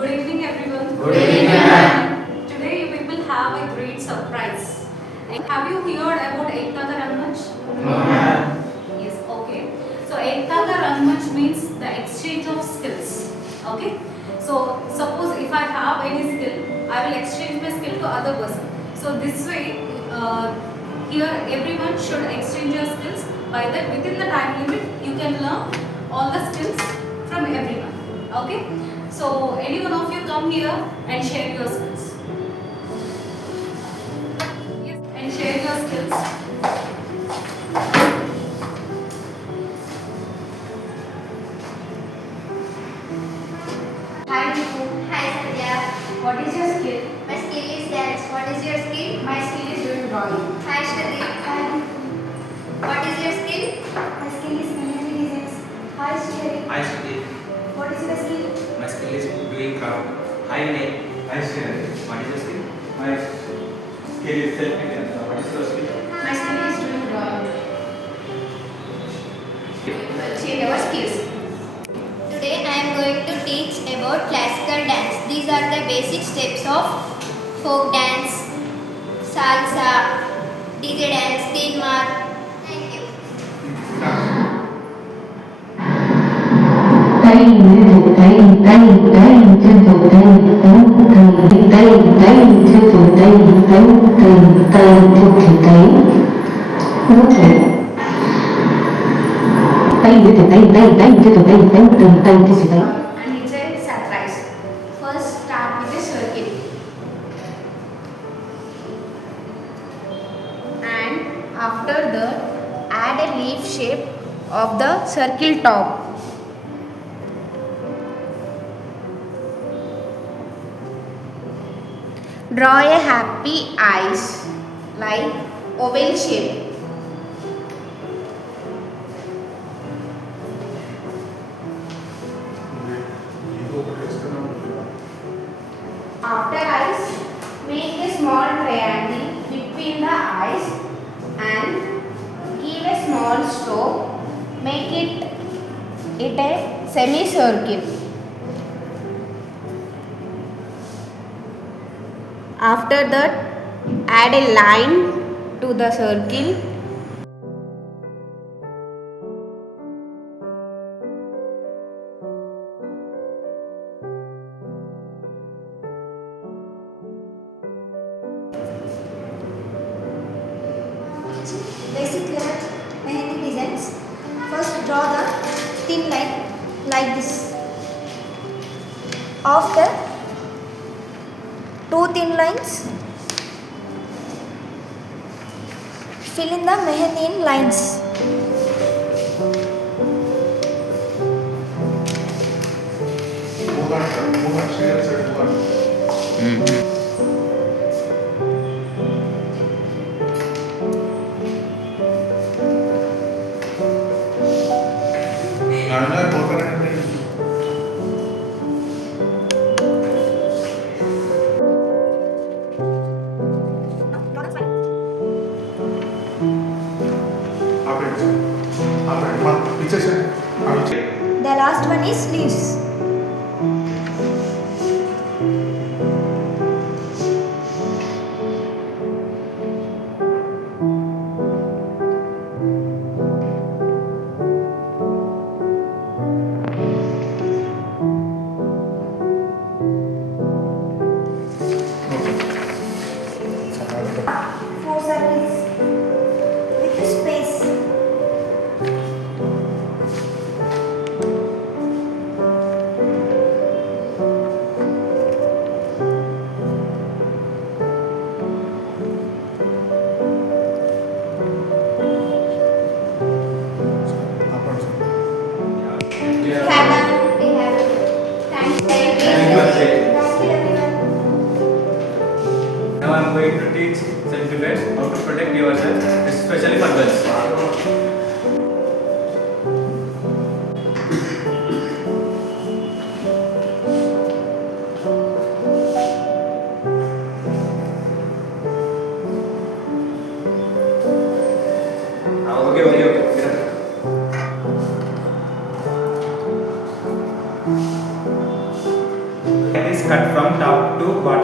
Good evening, everyone. Good evening, ma'am. Today you people have a great surprise. Have you heard about Ekta Ranganj? No, ma'am. Yes, okay. So Ekta Ranganj means the exchange of skills. Okay. So suppose if I have any skill, I will exchange my skill to other person. So this way, here everyone should exchange your skills. By that, within the time limit, you can learn all the skills from everyone. Okay. So any one of you come here and share your skills. Yes, and share your skills. Hi Niku. Hi Satya. What is your skill? My skill is dance. What is your skill? My skill is doing drawing. Hi Shradeep. Hi Niku. What is your skill? My skill is mehendi designs. Hi Shri. Hi, Shruti. What is your skill? My skill is doing craft. Hi, Vinay. Hi, Shreya. What is your skill? My skill is self-defense. What is your skill? My skill is doing drawing. Share your skills. Today I am going to teach about classical dance. These are the basic steps of folk dance, salsa, DJ dance, Denmark. Thank you. And it's a surprise. First start with a circle. And after that add a leaf shape of the circle top. Draw a happy eyes like oval shape. After eyes, make a small triangle between the eyes and give a small stroke. Make it a semicircle. After that, add a line to the circle. Basic level mehendi designs. First draw the thin line like this. After two thin lines, fill in the mehendi in lines. The last one is leaves. Four circles with a space. We have thanks very Thank you, much. Ajay. Thank you everyone. Now I am going to teach self-defense, how to protect yourself, especially for girls. Okay. Get up. It is cut from top to bottom.